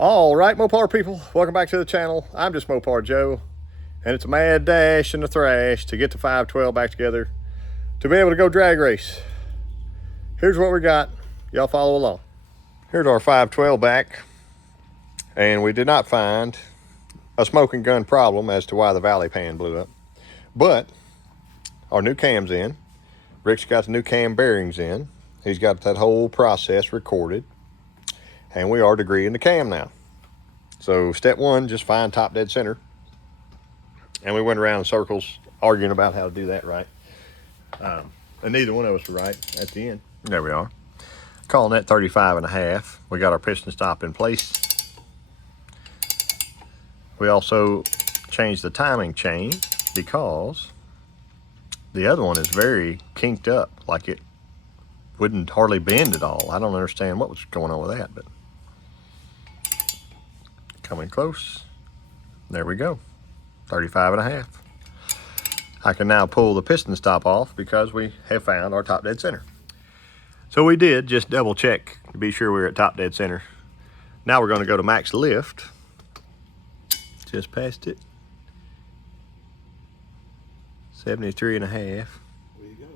All right, Mopar people, welcome back to the channel. I'm just Mopar Joe, and it's a mad dash in the Thrash to get the 512 back together to be able to go drag race. Here's what we got. Y'all follow along. Here's our 512 back, and we did not find a smoking gun problem as to why the valley pan blew up, but our new cam's in. Rick's got the new cam bearings in. He's got that whole process recorded, and we are degreeing the cam now. So step one, just find top dead center. And we went around in circles arguing about how to do that right. And neither one of us were right at the end. There we are. Calling that 35.5. We got our piston stop in place. We also changed the timing chain because the other one is very kinked up, like it wouldn't hardly bend at all. I don't understand what was going on with that, but coming close. There we go. 35.5. I can now pull the piston stop off because we have found our top dead center. So we did just double check to be sure we were at top dead center. Now we're going to go to max lift. Just past it. 73.5. Where you go?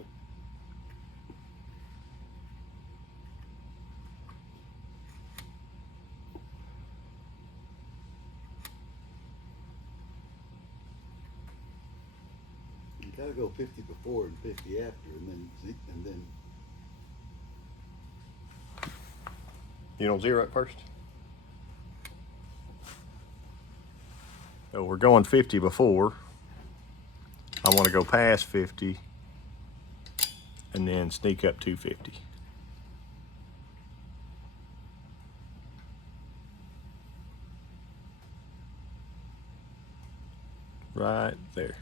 You gotta go 50 before and 50 after, and then. You don't zero it first? So we're going 50 before. I want to go past 50 and then sneak up to 50. Right there.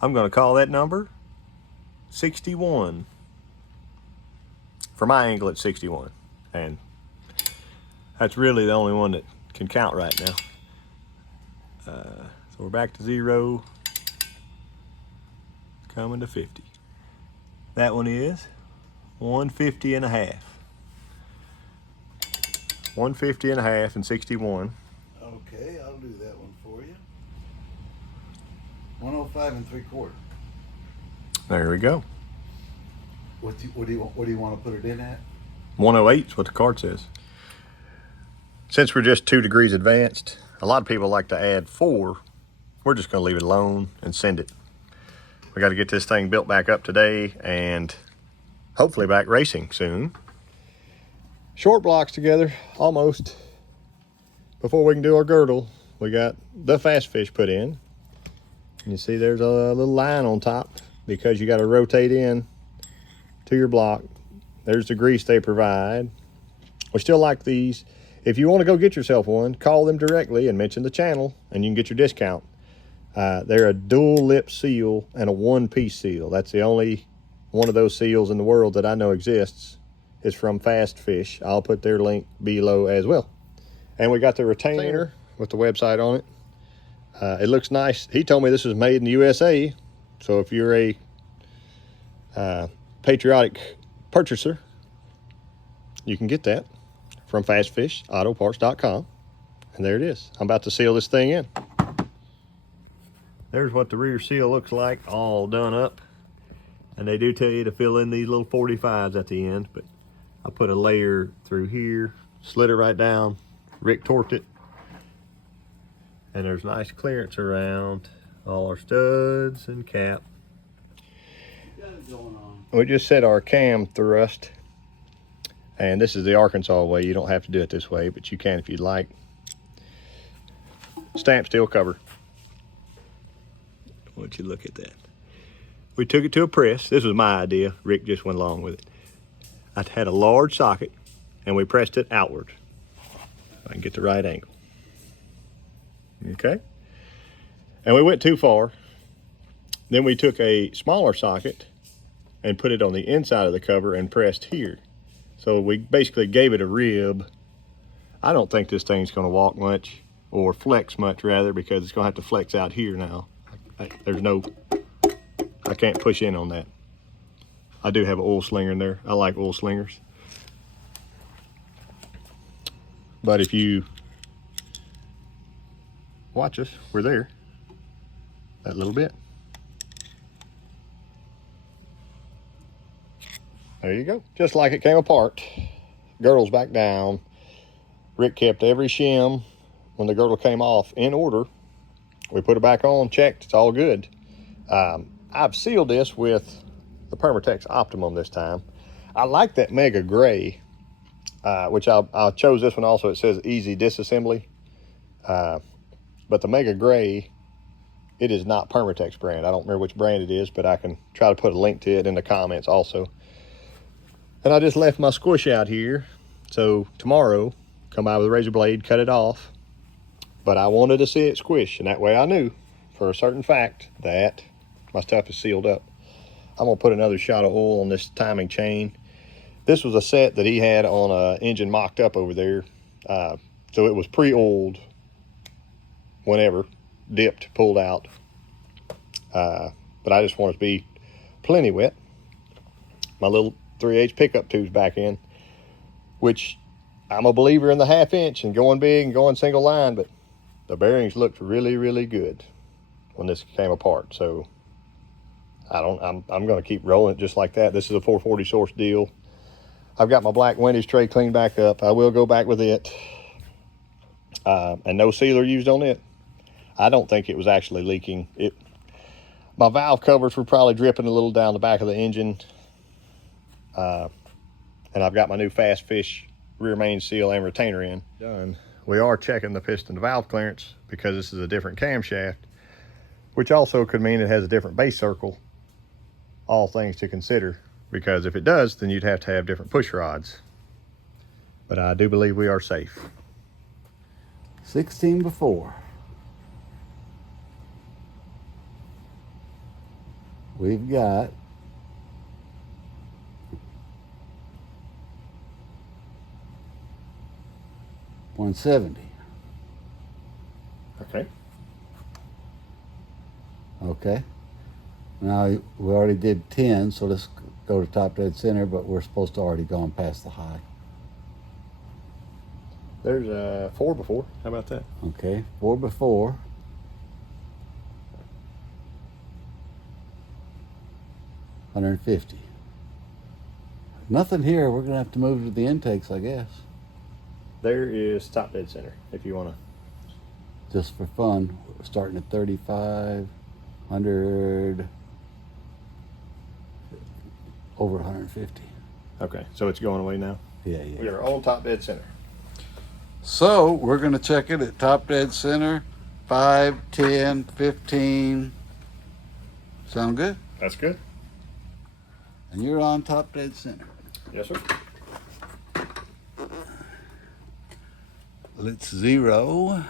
I'm going to call that number 61. For my angle, it's 61. And that's really the only one that can count right now. So we're back to 0. Coming to 50. That one is 150.5. 150.5 and 61. Okay, I'll do that one for you. 105 3/4. There we go. What do you want to put it in at? 108 is what the card says. Since we're just 2 degrees advanced, a lot of people like to add 4. We're just going to leave it alone and send it. We got to get this thing built back up today and hopefully back racing soon. Short blocks together, almost. Before we can do our girdle, we got the fast fish put in. You see there's a little line on top because you got to rotate in to your block. There's the grease they provide. We still like these. If you want to go get yourself one, call them directly and mention the channel and you can get your discount. They're a dual lip seal and a one-piece seal. That's the only one of those seals in the world that I know exists. Is from Fast Fish. I'll put their link below as well. And we got the retainer with the website on it. It looks nice. He told me this was made in the USA. So if you're a patriotic purchaser, you can get that from fastfishautoparts.com. And there it is. I'm about to seal this thing in. There's what the rear seal looks like, all done up. And they do tell you to fill in these little 45s at the end, but I put a layer through here, slid it right down, Rick torqued it. And there's nice clearance around all our studs and cap. You got it going on. We just set our cam thrust. And this is the Arkansas way. You don't have to do it this way, but you can if you'd like. Stamp steel cover. I want you to look at that. We took it to a press. This was my idea. Rick just went along with it. I had a large socket and we pressed it outward. I can get the right angle. Okay. And we went too far. Then we took a smaller socket and put it on the inside of the cover and pressed here. So we basically gave it a rib. I don't think this thing's going to walk much, or flex much rather, because it's going to have to flex out here now. I can't push in on that. I do have an oil slinger in there. I like oil slingers. but if you watch us, we're there. That little bit. There you go. Just like it came apart. Girdle's back down. Rick kept every shim when the girdle came off in order. We put it back on, checked, it's all good. I've sealed this with the Permatex Optimum this time. I like that Mega Gray, which I chose this one also. It says easy disassembly. But the Mega Gray, it is not Permatex brand. I don't remember which brand it is, but I can try to put a link to it in the comments also. And I just left my squish out here. So tomorrow, come by with a razor blade, cut it off. But I wanted to see it squish, and that way I knew for a certain fact that my stuff is sealed up. I'm gonna put another shot of oil on this timing chain. This was a set that he had on an engine mocked up over there. So it was pre-oiled whenever, dipped, pulled out. But I just want it to be plenty wet. My little 3/8 pickup tube's back in, which I'm a believer in the 1/2 inch and going big and going single line, but the bearings looked really, really good when this came apart. So I'm gonna keep rolling it just like that. This is a 440 source deal. I've got my black windage tray cleaned back up. I will go back with it. And no sealer used on it. I don't think it was actually leaking. My valve covers were probably dripping a little down the back of the engine. And I've got my new Fast Fish rear main seal and retainer in. Done. We are checking the piston to valve clearance because this is a different camshaft, which also could mean it has a different base circle. All things to consider, because if it does, then you'd have to have different push rods. But I do believe we are safe. 16 before. We've got 170. Okay. Okay. Now we already did 10, so let's go to top dead center, but we're supposed to already gone past the high. There's 4 before. How about that? Okay, 4 before. $150. Nothing here. We're gonna have to move to the intakes, I guess. There is top dead center if you want to. Just for fun, we're starting at 3500, over 150. Okay, so it's going away now. Yeah. We are on top dead center. So we're gonna check it at top dead center, 5, 10, 15. Sound good? That's good. And you're on top dead center. Yes, sir. Let's zero.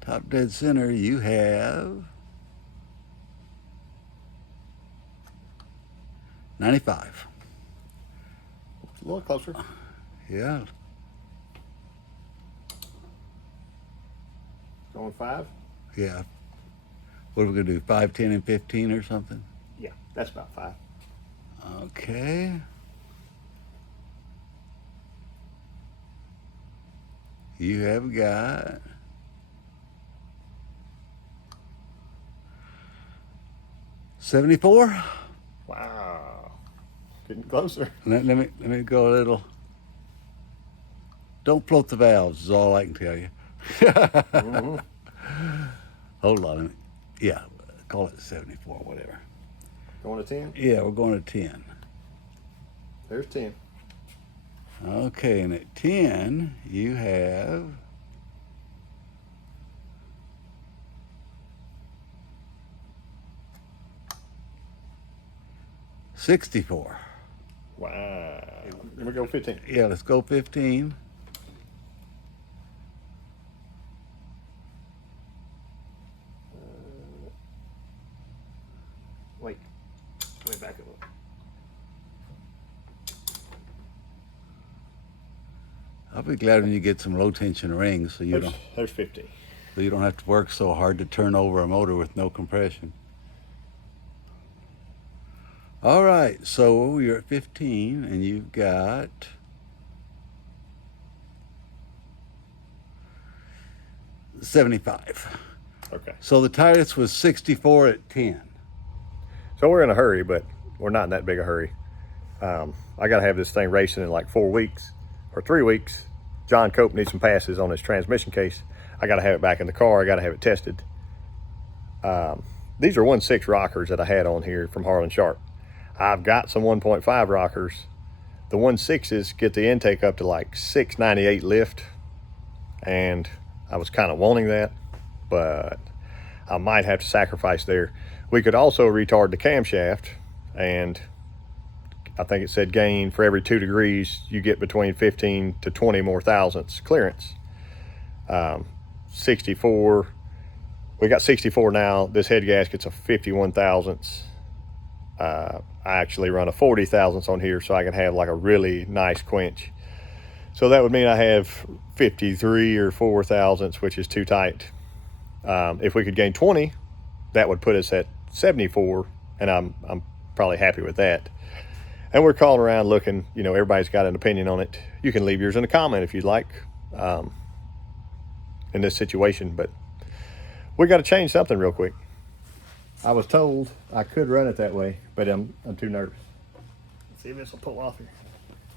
Top dead center, you have 95. A little closer. Yeah. Going 5? Yeah. What are we gonna do? 5, 10, and 15 or something? Yeah, that's about 5. Okay. You have got 74. Wow. Getting closer. Let me go a little. Don't float the valves is all I can tell you. Mm-hmm. Hold on. Yeah, call it 74, whatever. Going to 10? Yeah, we're going to 10. There's 10. Okay, and at 10, you have 64. Wow. Let me go 15. Yeah, let's go 15. Wait. Let me back it up. I'll be glad when you get some low tension rings so you There's 50. don't have to work so hard to turn over a motor with no compression. All right, so you're at 15 and you've got 75. Okay. So the tightest was 64 at 10. So we're in a hurry, but we're not in that big a hurry. I got to have this thing racing in like 4 weeks or 3 weeks. John Cope needs some passes on his transmission case. I got to have it back in the car. I got to have it tested. These are 1.6 rockers that I had on here from Harlan Sharp. I've got some 1.5 rockers. The 1.6s get the intake up to like 698 lift, and I was kind of wanting that, but I might have to sacrifice there. We could also retard the camshaft, and I think it said gain for every 2 degrees, you get between 15 to 20 more thousandths clearance. 64, we got 64 now. This head gasket's a 51 thousandths. I actually run a 40 thousandths on here so I can have like a really nice quench. So that would mean I have 53 or 4 thousandths, which is too tight. If we could gain 20, that would put us at 74, and I'm probably happy with that. And we're calling around looking, you know, everybody's got an opinion on it. You can leave yours in a comment if you'd like in this situation, but we got to change something real quick. I was told I could run it that way, but I'm too nervous. Let's see if this will pull off here.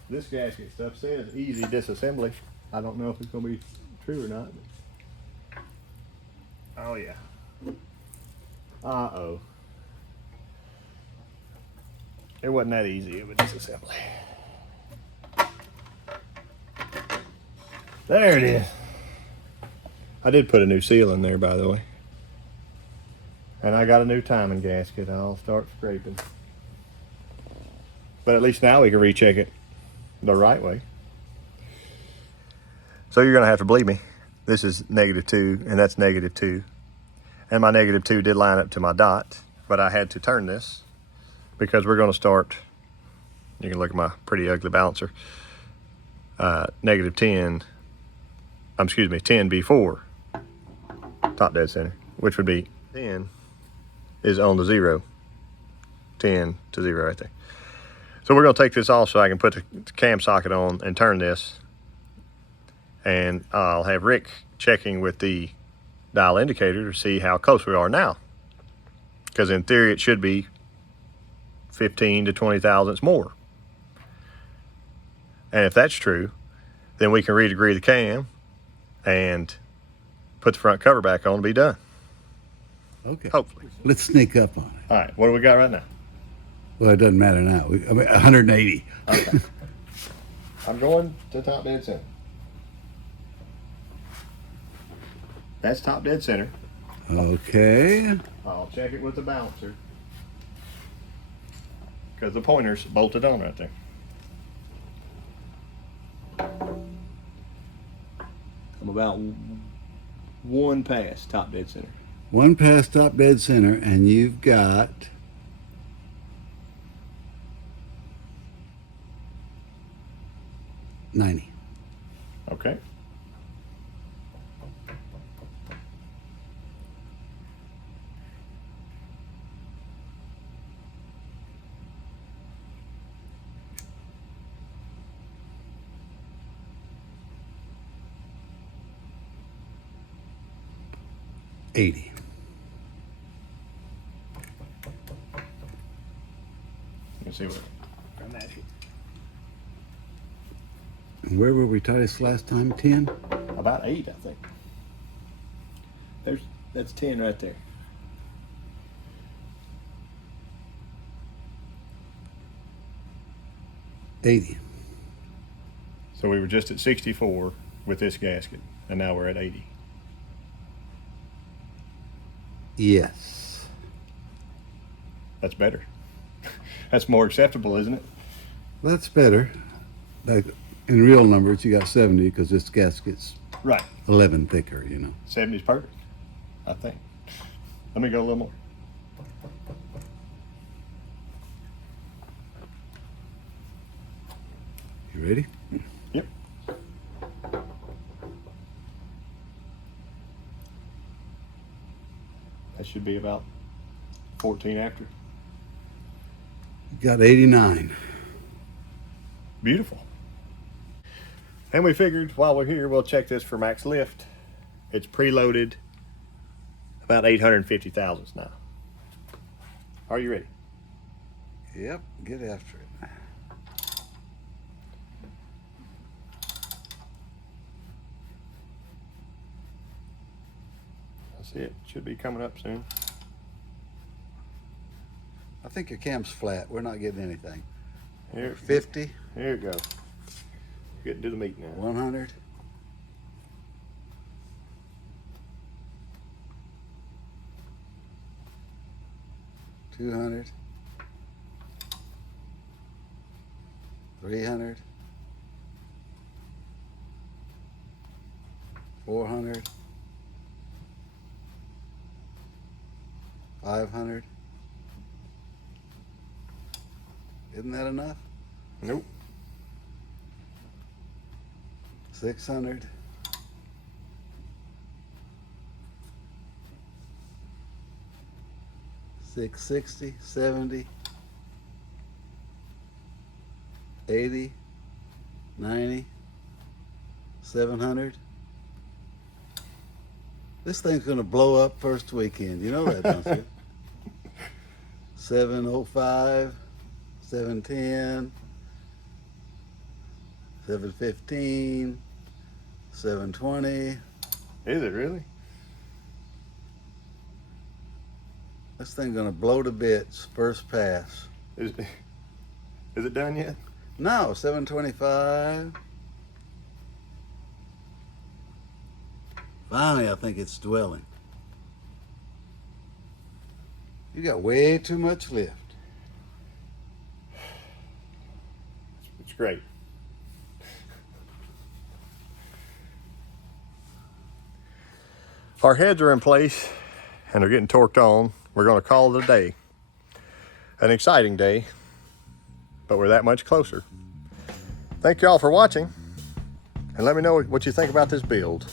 This gasket stuff says easy disassembly. I don't know if it's going to be true or not. But... oh, yeah. Uh-oh. It wasn't that easy of a disassembly. There it is. I did put a new seal in there, by the way. And I got a new timing gasket. I'll start scraping. But at least now we can recheck it the right way. So you're going to have to believe me. This is -2, and that's -2. And my -2 did line up to my dot, but I had to turn this because we're going to start, you can look at my pretty ugly balancer, -10, 10 B4, top dead center, which would be 10 is on the 0, 10 to 0 right there. So we're going to take this off so I can put the cam socket on and turn this, and I'll have Rick checking with the dial indicator to see how close we are now, because in theory it should be 15 to 20 thousandths more. And if that's true, then we can redegree the cam and put the front cover back on and be done. Okay. Hopefully. Let's sneak up on it. All right, what do we got right now? Well, it doesn't matter now. 180. Okay. I'm going to top dead center. That's top dead center. Okay. I'll check it with the balancer, because the pointer's bolted on right there. I'm about one pass top dead center. One pass top dead center, and you've got 90. Okay. $80. Let's see what I match it. And where were we tightest last time? 10? About 8, I think. That's 10 right there. $80. So we were just at 64 with this gasket, and now we're at 80. Yes. That's better. That's more acceptable, isn't it? That's better. Like in real numbers, you got 70 because this gasket's Right. 11 thicker, you know. 70 is perfect, I think. Let me go a little more. You ready? Yep. That should be about 14 after. Got 89. Beautiful. And we figured while we're here, we'll check this for max lift. It's preloaded, about 850 thousandths now. Are you ready? Yep, get after it. That's it. Should be coming up soon. I think your cam's flat. We're not getting anything. Here, 50. Here it goes. Getting to the meat now. 100. 200. 300. 400. 500. Isn't that enough? Nope. 600. 660, 70, 80, 90, 700. This thing's gonna blow up first weekend. You know that, don't you? 705, 710, 715, 720. Is it really? This thing's gonna blow to bits first pass. Is it done yet? No, 725. Finally, I think it's dwelling. You got way too much lift. It's great. Our heads are in place and they're getting torqued on. We're going to call it a day. An exciting day, but we're that much closer. Thank you all for watching, and let me know what you think about this build.